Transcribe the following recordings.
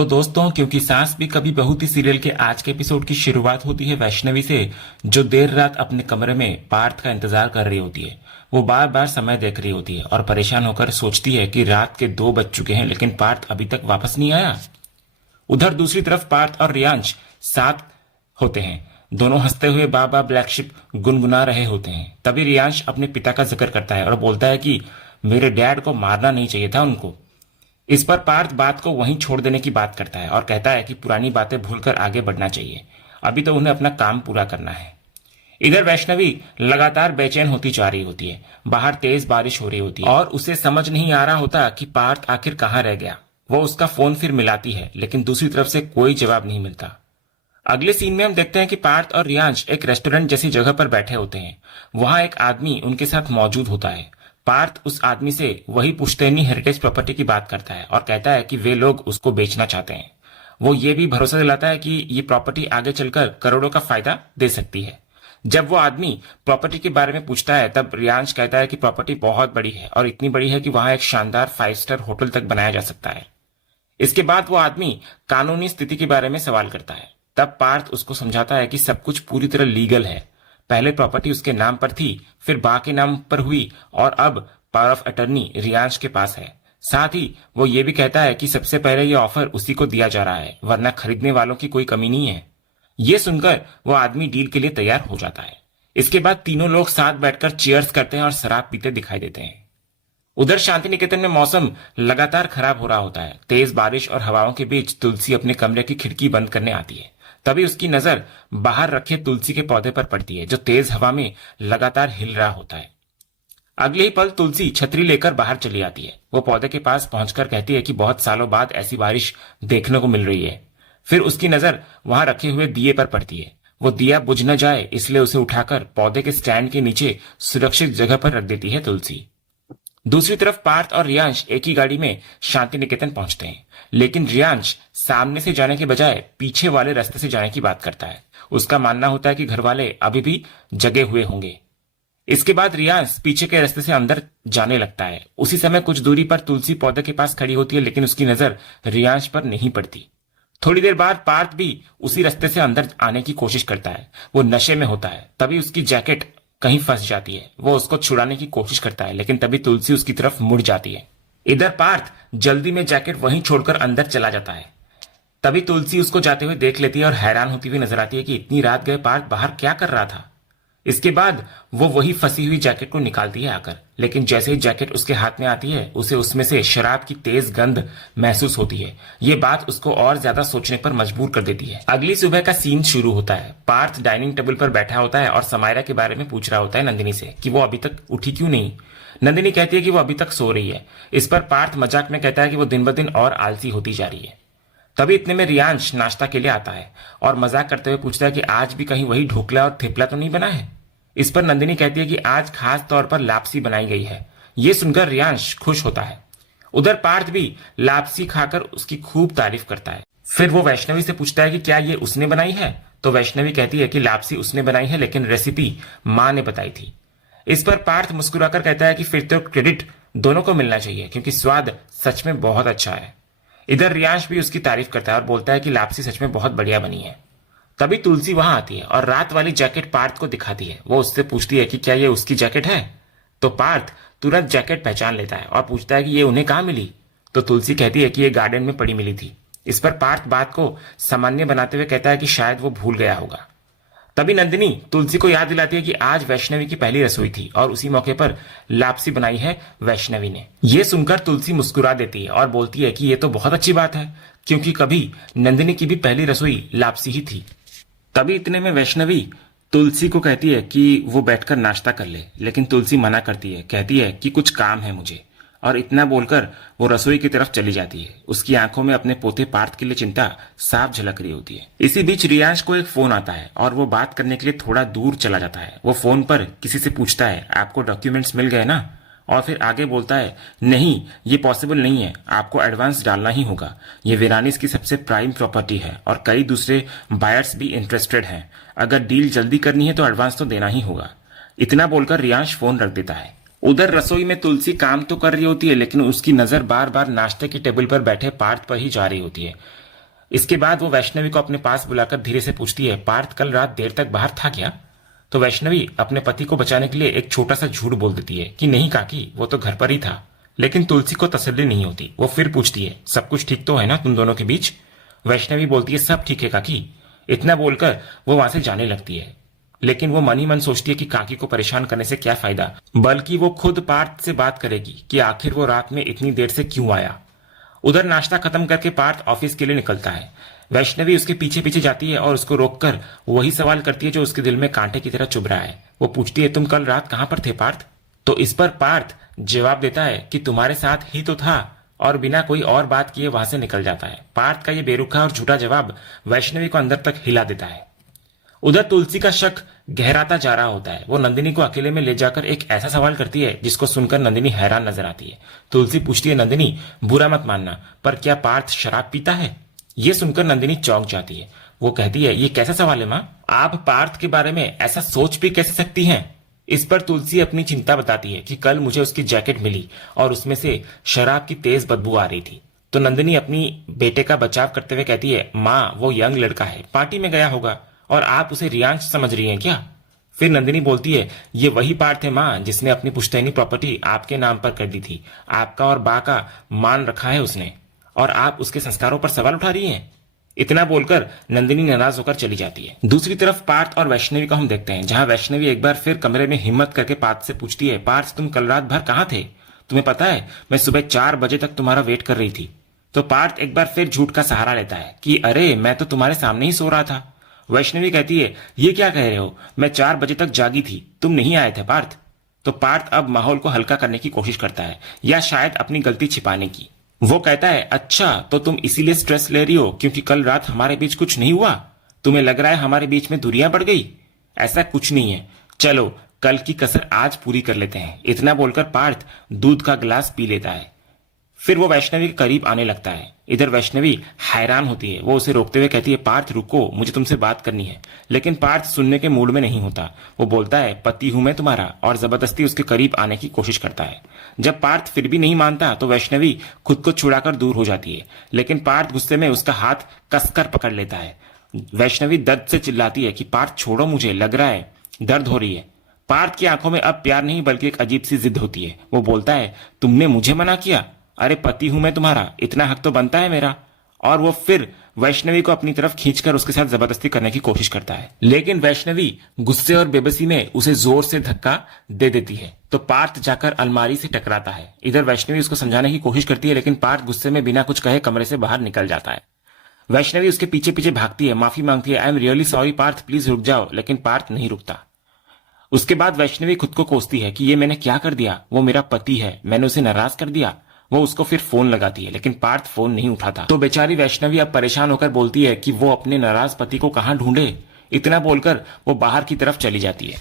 तो दोस्तों, क्योंकि सास भी कभी बहू थी सीरियल के आज के एपिसोड की शुरुआत होती है वैष्णवी से, जो देर रात अपने कमरे में पार्थ का इंतजार कर रही होती है। वो बार बार समय देख रही होती है और परेशान होकर सोचती है कि रात के 2 बज चुके हैं लेकिन पार्थ अभी तक वापस नहीं आया। उधर दूसरी तरफ पार्थ और रियांश साथ होते हैं। दोनों हंसते हुए बाबा ब्लैक शिप गुनगुना रहे होते हैं। तभी रियांश अपने पिता का जिक्र करता है और बोलता है कि मेरे डैड को मारना नहीं चाहिए था उनको। इस पर पार्थ बात को वहीं छोड़ देने की बात करता है और कहता है कि पुरानी बातें भूलकर आगे बढ़ना चाहिए, अभी तो उन्हें अपना काम पूरा करना है। इधर वैष्णवी लगातार बेचैन होती जा रही होती है। बाहर तेज बारिश हो रही होती है और उसे समझ नहीं आ रहा होता कि पार्थ आखिर कहाँ रह गया। वो उसका फोन फिर मिलाती है लेकिन दूसरी तरफ से कोई जवाब नहीं मिलता। अगले सीन में हम देखते हैं कि पार्थ और रियांश एक रेस्टोरेंट जैसी जगह पर बैठे होते हैं। वहां एक आदमी उनके साथ मौजूद होता है। पार्थ उस आदमी से वही पुश्तैनी हेरिटेज प्रॉपर्टी की बात करता है और कहता है कि वे लोग उसको बेचना चाहते हैं। वो ये भी भरोसा दिलाता है कि ये प्रॉपर्टी आगे चलकर करोड़ों का फायदा दे सकती है। जब वो आदमी प्रॉपर्टी के बारे में पूछता है तब रियांश कहता है कि प्रॉपर्टी बहुत बड़ी है और इतनी बड़ी है कि वहां एक शानदार 5 स्टार होटल तक बनाया जा सकता है। इसके बाद वो आदमी कानूनी स्थिति के बारे में सवाल करता है। तब पार्थ उसको समझाता है कि सब कुछ पूरी तरह लीगल है। पहले प्रॉपर्टी उसके नाम पर थी, फिर बा के नाम पर हुई और अब पावर ऑफ अटर्नी रियांश के पास है। साथ ही वो ये भी कहता है कि सबसे पहले ये ऑफर उसी को दिया जा रहा है, वरना खरीदने वालों की कोई कमी नहीं है। ये सुनकर वो आदमी डील के लिए तैयार हो जाता है। इसके बाद तीनों लोग साथ बैठकर चीयर्स करते हैं और शराब पीते दिखाई देते हैं। उधर शांति निकेतन में मौसम लगातार खराब हो रहा होता है। तेज बारिश और हवाओं के बीच तुलसी अपने कमरे की खिड़की बंद करने आती है। तभी उसकी नजर बाहर रखे तुलसी के पौधे पर पड़ती है जो तेज हवा में लगातार हिल रहा होता है। अगले ही पल तुलसी छतरी लेकर बाहर चली आती है। वो पौधे के पास पहुंचकर कहती है कि बहुत सालों बाद ऐसी बारिश देखने को मिल रही है। फिर उसकी नजर वहां रखे हुए दिए पर पड़ती है। वो दिया बुझ न जाए इसलिए उसे उठाकर पौधे के स्टैंड के नीचे सुरक्षित जगह पर रख देती है तुलसी। दूसरी तरफ पार्थ और रियांश एक ही गाड़ी में शांति निकेतन पहुंचते हैं, लेकिन रियांश सामने से जाने के बजाय पीछे वाले रास्ते से जाने की बात करता है। उसका मानना होता है कि घर वाले अभी भी जगे हुए होंगे। इसके बाद रियांश पीछे के रास्ते से अंदर जाने लगता है। उसी समय कुछ दूरी पर तुलसी पौधे के पास खड़ी होती है लेकिन उसकी नजर रियांश पर नहीं पड़ती। थोड़ी देर बाद पार्थ भी उसी रास्ते से अंदर आने की कोशिश करता है। वो नशे में होता है। तभी उसकी जैकेट कहीं फंस जाती है। वो उसको छुड़ाने की कोशिश करता है लेकिन तभी तुलसी उसकी तरफ मुड़ जाती है। इधर पार्थ जल्दी में जैकेट वहीं छोड़कर अंदर चला जाता है। तभी तुलसी उसको जाते हुए देख लेती है और हैरान होती हुई नजर आती है कि इतनी रात गए पार्थ बाहर क्या कर रहा था। इसके बाद वो वही फंसी हुई जैकेट को निकालती है आकर, लेकिन जैसे ही जैकेट उसके हाथ में आती है उसे उसमें से शराब की तेज गंध महसूस होती है। ये बात उसको और ज्यादा सोचने पर मजबूर कर देती है। अगली सुबह का सीन शुरू होता है। पार्थ डाइनिंग टेबल पर बैठा होता है और समायरा के बारे में पूछ रहा होता है नंदिनी से कि वो अभी तक उठी क्यों नहीं। नंदिनी कहती है कि वो अभी तक सो रही है। इस पर पार्थ मजाक में कहता है कि वो दिन ब दिन और आलसी होती जा रही है। तभी इतने में रियांश नाश्ता के लिए आता है और मजाक करते हुए पूछता है कि आज भी कहीं वही ढोकला और थेपला तो नहीं बना है। इस पर नंदिनी कहती है कि आज खास तौर पर लापसी बनाई गई है। ये सुनकर रियांश खुश होता है। उधर पार्थ भी लापसी खाकर उसकी खूब तारीफ करता है। फिर वो वैष्णवी से पूछता है कि क्या ये उसने बनाई है, तो वैष्णवी कहती है कि लापसी उसने बनाई है लेकिन रेसिपी माँ ने बताई थी। इस पर पार्थ मुस्कुराकर कहता है कि फिर तो क्रेडिट दोनों को मिलना चाहिए क्योंकि स्वाद सच में बहुत अच्छा है। इधर रियांश भी उसकी तारीफ करता है और बोलता है कि लापसी सच में बहुत बढ़िया बनी है। तभी तुलसी वहां आती है और रात वाली जैकेट पार्थ को दिखाती है। वो उससे पूछती है कि क्या ये उसकी जैकेट है, तो पार्थ तुरंत जैकेट पहचान लेता है और पूछता है कि ये उन्हें कहाँ मिली। तो तुलसी कहती है कि ये गार्डन में पड़ी मिली थी। इस पर पार्थ बात को सामान्य बनाते हुए कहता है कि शायद वो भूल गया होगा। तभी नंदिनी तुलसी को याद दिलाती है कि आज वैष्णवी की पहली रसोई थी और उसी मौके पर लापसी बनाई है वैष्णवी ने। ये सुनकर तुलसी मुस्कुरा देती है और बोलती है कि ये तो बहुत अच्छी बात है क्योंकि कभी नंदिनी की भी पहली रसोई लापसी ही थी। तभी इतने में वैष्णवी तुलसी को कहती है कि वो बैठकर नाश्ता कर ले, लेकिन तुलसी मना करती है, कहती है कि कुछ काम है मुझे, और इतना बोलकर वो रसोई की तरफ चली जाती है। उसकी आंखों में अपने पोते पार्थ के लिए चिंता साफ झलक रही होती है। इसी बीच रियांश को एक फोन आता है और वो बात करने के लिए थोड़ा दूर चला जाता है। वो फोन पर किसी से पूछता है आपको डॉक्यूमेंट्स मिल गए ना, और फिर आगे बोलता है नहीं ये पॉसिबल नहीं है, आपको एडवांस डालना ही होगा। ये वेरानिस की सबसे प्राइम प्रॉपर्टी है और कई दूसरे बायर्स भी इंटरेस्टेड हैं। अगर डील जल्दी करनी है तो एडवांस तो देना ही होगा। इतना बोलकर रियांश फोन रख देता है। उधर रसोई में तुलसी काम तो कर रही होती है लेकिन उसकी नजर बार बार नाश्ते के टेबल पर बैठे पार्थ पर ही जा रही होती है। इसके बाद वो वैष्णवी को अपने पास बुलाकर धीरे से पूछती है, पार्थ कल रात देर तक बाहर था क्या? तो वैष्णवी अपने पति को बचाने के लिए एक छोटा सा झूठ बोल देती है कि नहीं काकी, वो तो घर पर ही था। लेकिन तुलसी को तसल्ली नहीं होती। वो फिर पूछती है, सब कुछ ठीक तो है ना तुम दोनों के बीच? वैष्णवी बोलती है, सब ठीक है काकी। इतना बोलकर वो वहां से जाने लगती है। लेकिन वो मन ही मन सोचती है कि काकी को परेशान करने से क्या फायदा, बल्कि वो खुद पार्थ से बात करेगी कि आखिर वो रात में इतनी देर से क्यों आया। उधर नाश्ता खत्म करके पार्थ ऑफिस के लिए निकलता है। वैष्णवी उसके पीछे पीछे जाती है और उसको रोककर वही सवाल करती है जो उसके दिल में कांटे की तरह चुभ रहा है। वो पूछती है, तुम कल रात कहां पर थे पार्थ? तो इस पर पार्थ जवाब देता है कि तुम्हारे साथ ही तो था, और बिना कोई और बात किए वहां से निकल जाता है। पार्थ का ये बेरुखा और झूठा जवाब वैष्णवी को अंदर तक हिला देता है। उधर तुलसी का शक गहराता जा रहा होता है। वो नंदिनी को अकेले में ले जाकर एक ऐसा सवाल करती है जिसको सुनकर नंदिनी हैरान नजर आती है। तुलसी पूछती है, नंदिनी बुरा मत मानना, पर क्या पार्थ शराब पीता है? ये सुनकर नंदिनी चौंक जाती है। वो कहती है, ये कैसा सवाल है माँ? आप पार्थ के बारे में ऐसा सोच भी कैसे सकती हैं? इस पर तुलसी अपनी चिंता बताती है कि कल मुझे उसकी जैकेट मिली और उसमें से शराब की तेज बदबू आ रही थी। तो नंदिनी अपनी बेटे का बचाव करते हुए कहती है, माँ वो यंग लड़का है, पार्टी में गया होगा और आप उसे रियांश समझ रही हैं क्या? फिर नंदिनी बोलती है, ये वही पार्थ है माँ जिसने अपनी पुश्तैनी प्रॉपर्टी आपके नाम पर कर दी थी। आपका और बा का मान रखा है उसने, और आप उसके संस्कारों पर सवाल उठा रही हैं। इतना बोलकर नंदिनी नाराज होकर चली जाती है। दूसरी तरफ पार्थ और वैष्णवी को हम देखते हैं, जहां वैष्णवी एक बार फिर कमरे में हिम्मत करके पार्थ से पूछती है, पार्थ तुम कल रात भर कहाँ थे? तुम्हें पता है मैं सुबह 4 बजे तक तुम्हारा वेट कर रही थी। तो पार्थ एक बार फिर झूठ का सहारा लेता है कि अरे मैं तो तुम्हारे सामने ही सो रहा था। वैष्णवी कहती है, ये क्या कह रहे हो, मैं 4 बजे तक जागी थी, तुम नहीं आए थे पार्थ। तो पार्थ अब माहौल को हल्का करने की कोशिश करता है, या शायद अपनी गलती छिपाने की। वो कहता है, अच्छा तो तुम इसीलिए स्ट्रेस ले रही हो क्योंकि कल रात हमारे बीच कुछ नहीं हुआ? तुम्हें लग रहा है हमारे बीच में दूरियां बढ़ गई? ऐसा कुछ नहीं है, चलो कल की कसर आज पूरी कर लेते हैं। इतना बोलकर पार्थ दूध का गिलास पी लेता है। फिर वो वैष्णवी के करीब आने लगता है। इधर वैष्णवी हैरान होती है। वो उसे रोकते हुए कहती है, पार्थ रुको, मुझे तुमसे बात करनी है। लेकिन पार्थ सुनने के मूड में नहीं होता। वो बोलता है, पति हूं मैं तुम्हारा, और जबरदस्ती उसके करीब आने की कोशिश करता है। जब पार्थ फिर भी नहीं मानता तो वैष्णवी खुद को छुड़ाकर दूर हो जाती है। लेकिन पार्थ गुस्से में उसका हाथ कसकर पकड़ लेता है। वैष्णवी दर्द से चिल्लाती है कि पार्थ छोड़ो, मुझे लग रहा है दर्द हो रही है। पार्थ की आंखों में अब प्यार नहीं बल्कि एक अजीब सी जिद होती है। वो बोलता है, तुमने मुझे मना किया? अरे पति हूं मैं तुम्हारा, इतना हक तो बनता है मेरा। और वो फिर वैष्णवी को अपनी तरफ खींचकर उसके साथ जबरदस्ती करने की कोशिश करता है। लेकिन वैष्णवी गुस्से और बेबसी में उसे जोर से धक्का दे देती है। तो पार्थ जाकर अलमारी से टकराता है। इधर वैष्णवी उसको समझाने की कोशिश करती है, लेकिन पार्थ गुस्से में बिना कुछ कहे कमरे से बाहर निकल जाता है। वैष्णवी उसके पीछे पीछे भागती है, माफी मांगती है, I am really sorry Parth, please रुक जाओ। लेकिन पार्थ नहीं रुकता। उसके बाद वैष्णवी खुद को कोसती है कि ये मैंने क्या कर दिया, वो मेरा पति है, मैंने उसे नाराज कर दिया। वो उसको फिर फोन लगाती है, लेकिन पार्थ फोन नहीं उठाता। तो बेचारी वैष्णवी अब परेशान होकर बोलती है कि वो अपने नाराज पति को कहां ढूंढे। इतना बोलकर वो बाहर की तरफ चली जाती है।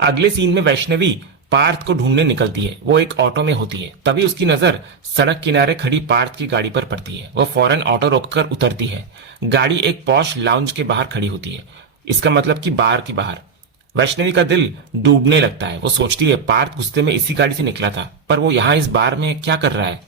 अगले सीन में वैष्णवी पार्थ को ढूंढने निकलती है। वो एक ऑटो में होती है। तभी उसकी नजर सड़क किनारे खड़ी पार्थ की गाड़ी पर पड़ती है। वो फौरन ऑटो रोककर उतरती है। गाड़ी एक पॉश लाउंज के बाहर खड़ी होती है, इसका मतलब कि बार के बाहर। वैष्णवी का दिल डूबने लगता है। वो सोचती है, पार्थ गुस्से में इसी गाड़ी से निकला था, पर वो यहाँ इस बार में क्या कर रहा है?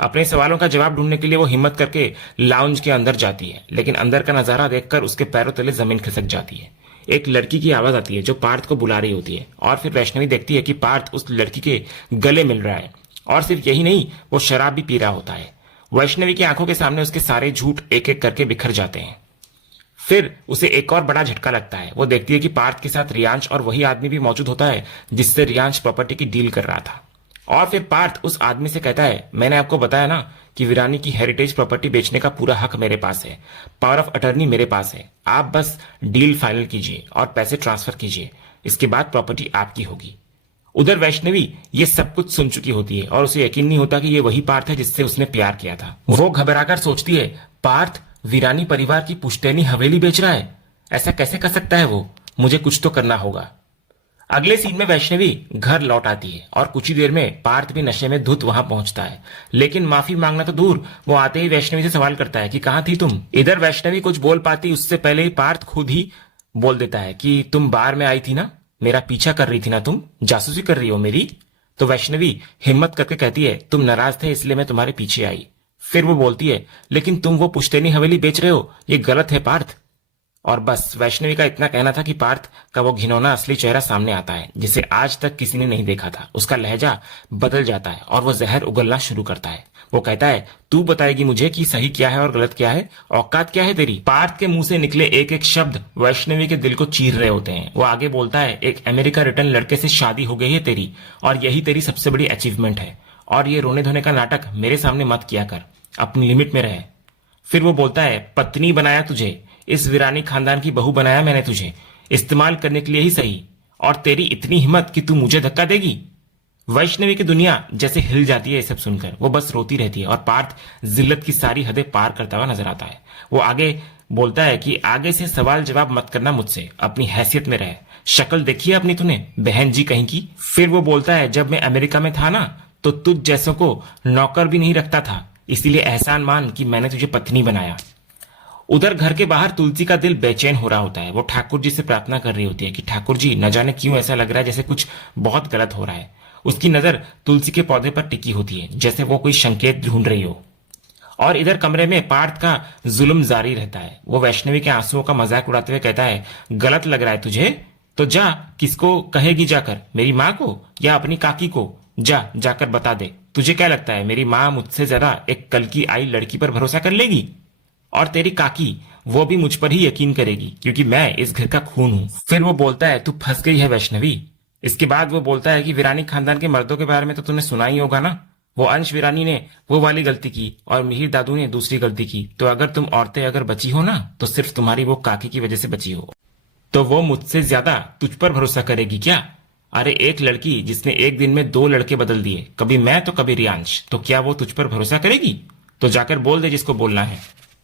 अपने सवालों का जवाब ढूंढने के लिए वो हिम्मत करके लाउंज के अंदर जाती है, लेकिन अंदर का नजारा देखकर उसके पैरों तले जमीन खिसक जाती है। एक लड़की की आवाज आती है जो पार्थ को बुला रही होती है, और फिर वैष्णवी देखती है कि पार्थ उस लड़की के गले मिल रहा है। और सिर्फ यही नहीं, वो शराब भी पी रहा होता है। वैष्णवी की आंखों के सामने उसके सारे झूठ एक एक करके बिखर जाते हैं। फिर उसे एक और बड़ा झटका लगता है। वो देखती है कि पार्थ के साथ रियांश और वही आदमी भी मौजूद होता है जिससे रियांश प्रॉपर्टी की डील कर रहा था। और फिर पार्थ उस आदमी से कहता है, मैंने आपको बताया ना कि वीरानी की हेरिटेज प्रॉपर्टी बेचने का पूरा हक मेरे पास है, पावर ऑफ अटर्नी मेरे पास है। आप बस डील फाइनल कीजिए और पैसे ट्रांसफर कीजिए, इसके बाद प्रॉपर्टी आपकी होगी। उधर वैष्णवी ये सब कुछ सुन चुकी होती है और उसे यकीन नहीं होता कि ये वही पार्थ है जिससे उसने प्यार किया था। वो घबराकर सोचती है, पार्थ वीरानी परिवार की पुश्तैनी हवेली बेच रहा है? ऐसा कैसे कर सकता है वो? मुझे कुछ तो करना होगा। अगले सीन में वैष्णवी घर लौट आती है और कुछ ही देर में पार्थ भी नशे में धुत वहां पहुंचता है। लेकिन माफी मांगना तो दूर, वो आते ही वैष्णवी से सवाल करता है कि कहां थी तुम। इधर वैष्णवी कुछ बोल पाती उससे पहले ही पार्थ खुद ही बोल देता है कि तुम बार में आई थी ना, मेरा पीछा कर रही थी ना, तुम जासूसी कर रही हो मेरी। तो वैष्णवी हिम्मत करके कहती है, तुम नाराज थे इसलिए मैं तुम्हारे पीछे आई। फिर वो बोलती है, लेकिन तुम वो पुश्तैनी हवेली बेच रहे हो, ये गलत है पार्थ। और बस वैष्णवी का इतना कहना था कि पार्थ का वो घिनौना असली चेहरा सामने आता है, जिसे आज तक किसी ने नहीं देखा था। उसका लहजा बदल जाता है और वो जहर उगलना शुरू करता है। वो कहता है, तू बताएगी मुझे कि सही क्या है और गलत क्या है, औकात क्या है तेरी। पार्थ के मुंह से निकले एक एक शब्द वैष्णवी के दिल को चीर रहे होते हैं। वो आगे बोलता है, एक अमेरिका रिटर्न लड़के से शादी हो गई है तेरी, और यही तेरी सबसे बड़ी अचीवमेंट है। और ये रोने धोने का नाटक मेरे सामने मत किया कर, अपनी लिमिट में रहे। फिर वो बोलता है, पत्नी बनाया तुझे, इस वीरानी खानदान की बहू बनाया मैंने तुझे, इस्तेमाल करने के लिए ही सही, और तेरी इतनी हिम्मत कि तू मुझे धक्का देगी। वैष्णवी की दुनिया जैसे हिल जाती है ये सब सुनकर। वो बस रोती रहती है और पार्थ जिल्लत की सारी हदें पार करता हुआ नजर आता है। वो आगे बोलता है कि आगे से सवाल जवाब मत करना मुझसे, अपनी हैसियत में रहे। शक्ल देखी है अपनी तूने, बहन जी कहीं की। फिर वो बोलता है, जब मैं अमेरिका में था ना, तो तुझ जैसों को नौकर भी नहीं रखता था, इसीलिए एहसान मान कि मैंने तुझे पत्नी बनाया। उधर घर के बाहर तुलसी का दिल बेचैन हो रहा होता है। वो ठाकुर जी से प्रार्थना कर रही होती है कि ठाकुर जी, न जाने क्यों ऐसा लग रहा है जैसे कुछ बहुत गलत हो रहा है। उसकी नजर तुलसी के पौधे पर टिकी होती है, जैसे वो कोई संकेत ढूंढ रही हो। और इधर कमरे में पार्थ का जुल्म जारी रहता है। वो वैष्णवी के आंसुओं का मजाक उड़ाते हुए कहता है, गलत लग रहा है तुझे तो जा, किसको कहेगी जाकर, मेरी माँ को या अपनी काकी को? जाकर बता दे। तुझे क्या लगता है मेरी माँ मुझसे ज्यादा एक कल की आई लड़की पर भरोसा कर लेगी? और तेरी काकी, वो भी मुझ पर ही यकीन करेगी, क्योंकि मैं इस घर का खून हूं। फिर वो बोलता है, तू फंस गई है वैष्णवी। इसके बाद वो बोलता है कि वीरानी खानदान के मर्दों के बारे में तो तूने सुना ही होगा ना। वो अंश वीरानी ने वो वाली गलती की और मिहिर दादू ने दूसरी गलती की। तो अगर तुम औरतें अगर बची हो ना, तो सिर्फ तुम्हारी वो काकी की वजह से बची हो। तो वो मुझसे ज्यादा तुझ पर भरोसा करेगी क्या? अरे एक लड़की जिसने एक दिन में 2 लड़के बदल दिए, कभी मैं तो कभी रियांश, तो क्या वो तुझ पर भरोसा करेगी? तो जाकर बोल दे जिसको बोलना है।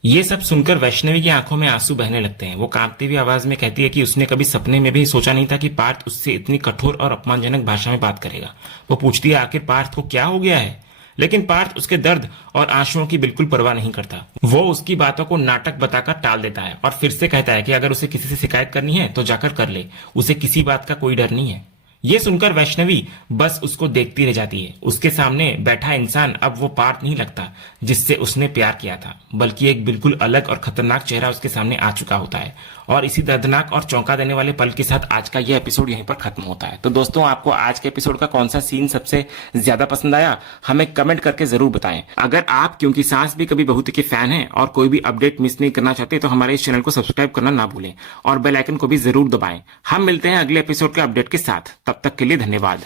ये सब सुनकर वैष्णवी की आंखों में आंसू बहने लगते हैं। वो कांपती हुई आवाज में कहती है कि उसने कभी सपने में भी सोचा नहीं था कि पार्थ उससे इतनी कठोर और अपमानजनक भाषा में बात करेगा। वो पूछती है, आखिर पार्थ को क्या हो गया है? लेकिन पार्थ उसके दर्द और आंसुओं की बिल्कुल परवाह नहीं करता। वो उसकी बातों को नाटक बताकर टाल देता है और फिर से कहता है कि अगर उसे किसी से शिकायत करनी है तो जाकर कर ले, उसे किसी बात का कोई डर नहीं है। ये सुनकर वैष्णवी बस उसको देखती रह जाती है। उसके सामने बैठा इंसान अब वो पार्थ नहीं लगता जिससे उसने प्यार किया था, बल्कि एक बिल्कुल अलग और खतरनाक चेहरा उसके सामने आ चुका होता है। और इसी दर्दनाक और चौंका देने वाले पल के साथ आज का ये एपिसोड यहीं पर खत्म होता है। तो दोस्तों, आपको आज के एपिसोड का कौन सा सीन सबसे ज्यादा पसंद आया, हमें कमेंट करके जरूर बताएं। अगर आप क्योंकि सास भी कभी बहू थी के फैन हैं और कोई भी अपडेट मिस नहीं करना चाहते, तो हमारे इस चैनल को सब्सक्राइब करना ना भूलें और बेल आइकन को भी जरूर दबाएं। हम मिलते हैं अगले एपिसोड के अपडेट के साथ। तब तक के लिए धन्यवाद।